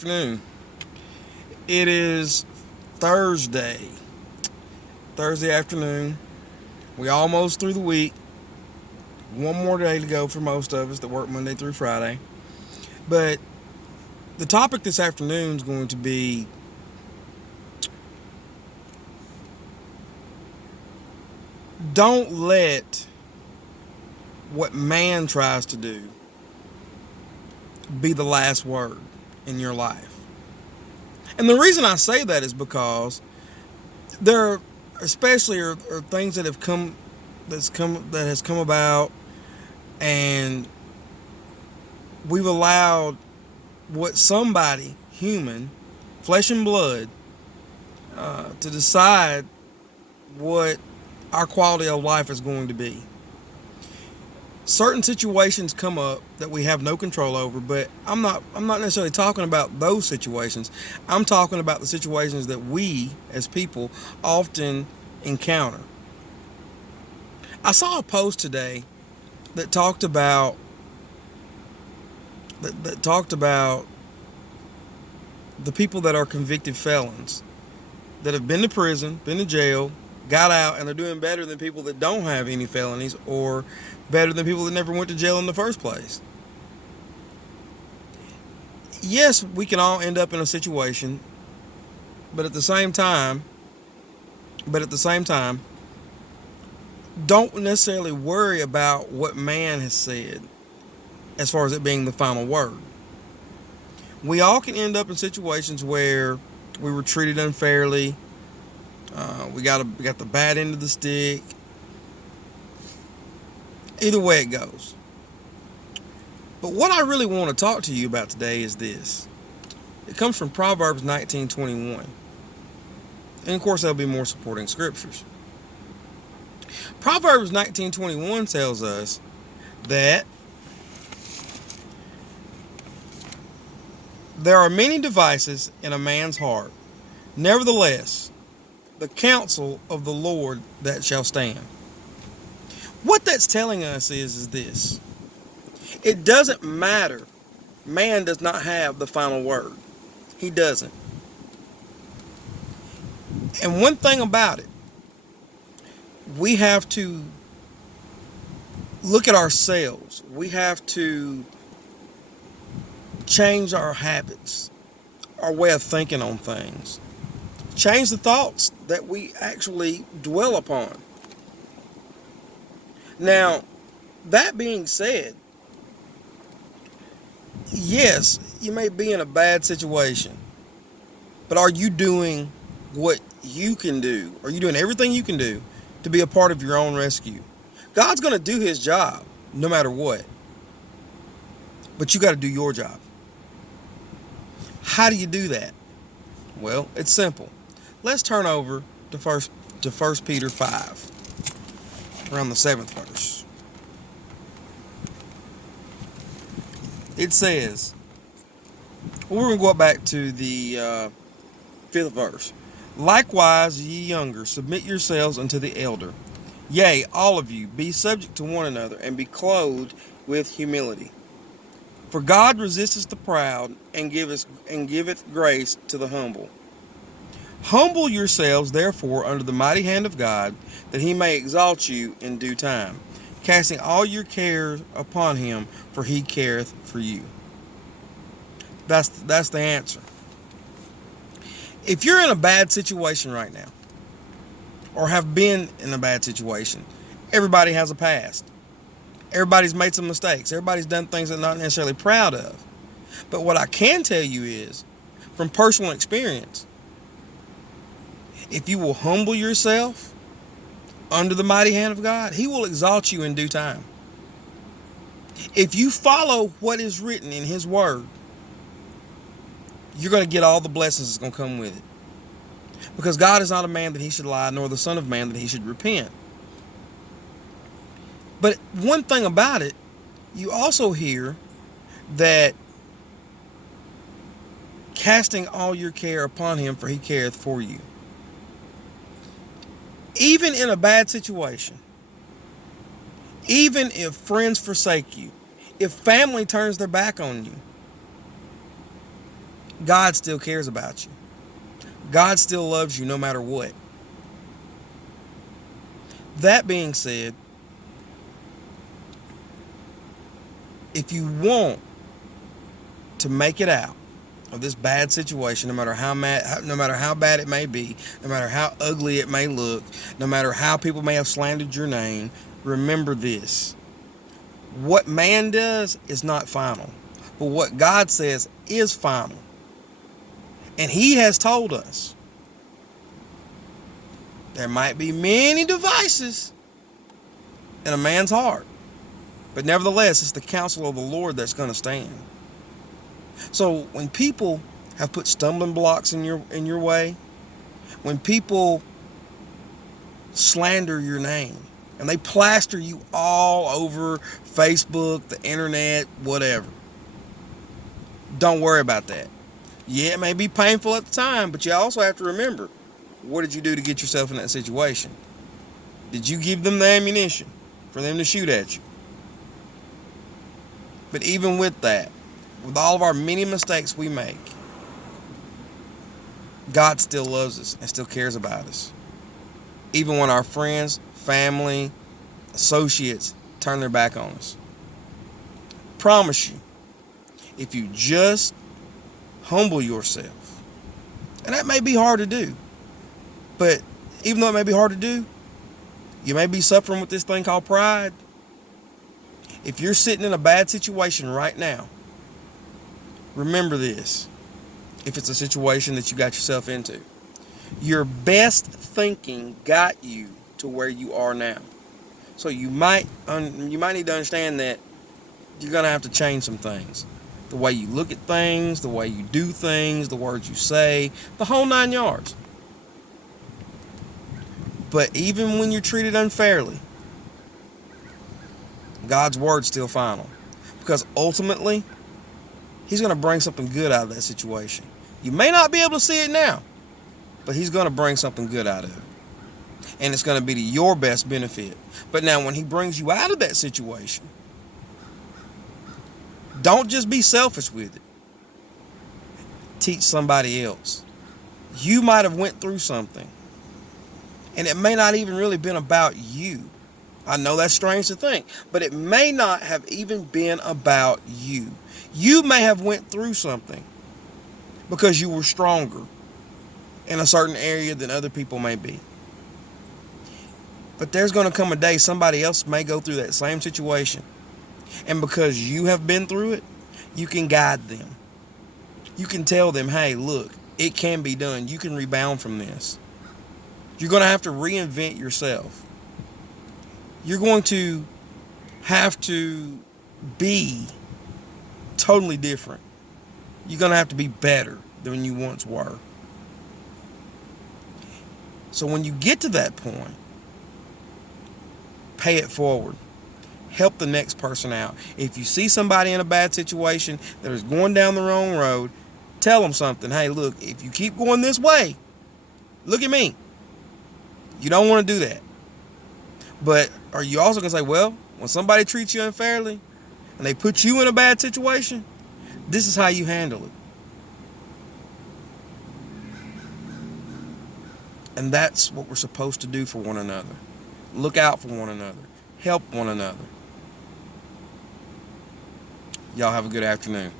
afternoon. It is Thursday. Thursday afternoon. We almost through the week. One more day to go for most of us that work Monday through Friday. But the topic this afternoon is going to be don't let what man tries to do be the last word in your life. And the reason I say that is because there especially are things that have come that has come about, and we've allowed what somebody human, flesh and blood, to decide what our quality of life is going to be. Certain situations come up that we have no control over, but I'm not necessarily talking about those situations. I'm talking about the situations that we as people often encounter. I saw a post today that talked about the people that are convicted felons that have been to prison, been to jail, got out, and they're doing better than people that don't have any felonies, or better than people that never went to jail in the first place. Yes, we can all end up in a situation, but at the same time, don't necessarily worry about what man has said as far as it being the final word. We all can end up in situations where we were treated unfairly. We got the bad end of the stick. Either way it goes. But what I really want to talk to you about today is this. It comes from Proverbs 19:21. And of course there'll be more supporting scriptures. Proverbs 19:21 tells us that there are many devices in a man's heart. Nevertheless, the counsel of the Lord that shall stand. What that's telling us is this. It doesn't matter. Man does not have the final word. He doesn't. And one thing about it, we have to look at ourselves. We have to change our habits, our way of thinking on things. Change the thoughts that we actually dwell upon. Now, that being said, yes, you may be in a bad situation, but are you doing what you can do? Are you doing everything you can do to be a part of your own rescue? God's going to do his job no matter what, but you got to do your job. How do you do that? Well, it's simple. Let's turn over to 1 Peter 5, around the 7th verse. It says, we're going to go back to the 5th verse. Likewise, ye younger, submit yourselves unto the elder. Yea, all of you, be subject to one another, and be clothed with humility. For God resisteth the proud, and giveth grace to the humble. Humble yourselves, therefore, under the mighty hand of God, that he may exalt you in due time, casting all your cares upon him, for he careth for you. That's the answer. If you're in a bad situation right now, or have been in a bad situation, everybody has a past. Everybody's made some mistakes. Everybody's done things they're not necessarily proud of. But what I can tell you is, from personal experience, if you will humble yourself under the mighty hand of God, he will exalt you in due time. If you follow what is written in his word, you're going to get all the blessings that's going to come with it. Because God is not a man that he should lie, nor the son of man that he should repent. But one thing about it, you also hear that casting all your care upon him, for he careth for you. Even in a bad situation, even if friends forsake you, if family turns their back on you, God still cares about you. God still loves you no matter what. That being said, if you want to make it out of this bad situation, no matter no matter how bad it may be, no matter how ugly it may look, no matter how people may have slandered your name, remember this. What man does is not final, but what God says is final. And he has told us there might be many devices in a man's heart, but nevertheless, it's the counsel of the Lord that's going to stand. So when people have put stumbling blocks in your way, when people slander your name and they plaster you all over Facebook, the internet, whatever, don't worry about that. Yeah, it may be painful at the time, but you also have to remember, what did you do to get yourself in that situation? Did you give them the ammunition for them to shoot at you? But even with that, with all of our many mistakes we make, God still loves us and still cares about us. Even when our friends, family, associates turn their back on us. Promise you, if you just humble yourself, and that may be hard to do, but even though it may be hard to do, you may be suffering with this thing called pride. If you're sitting in a bad situation right now, remember this. If it's a situation that you got yourself into, your best thinking got you to where you are now. So you might need to understand that you're going to have to change some things. The way you look at things, the way you do things, the words you say, the whole 9 yards. But even when you're treated unfairly, God's word's still final. Because ultimately, He's going to bring something good out of that situation. You may not be able to see it now, but He's going to bring something good out of it. And it's going to be to your best benefit. But now when He brings you out of that situation, don't just be selfish with it. Teach somebody else. You might have went through something, and it may not even really been about you. I know that's strange to think, but it may not have even been about you. You may have went through something because you were stronger in a certain area than other people may be. But there's going to come a day somebody else may go through that same situation. And because you have been through it, you can guide them. You can tell them, hey, look, it can be done. You can rebound from this. You're going to have to reinvent yourself. You're going to have to be totally different. You're going to have to be better than you once were. So when you get to that point, pay it forward. Help the next person out. If you see somebody in a bad situation that is going down the wrong road, tell them something. Hey, look, if you keep going this way, look at me. You don't want to do that. But are you also going to say, well, when somebody treats you unfairly and they put you in a bad situation, this is how you handle it. And that's what we're supposed to do for one another. Look out for one another. Help one another. Y'all have a good afternoon.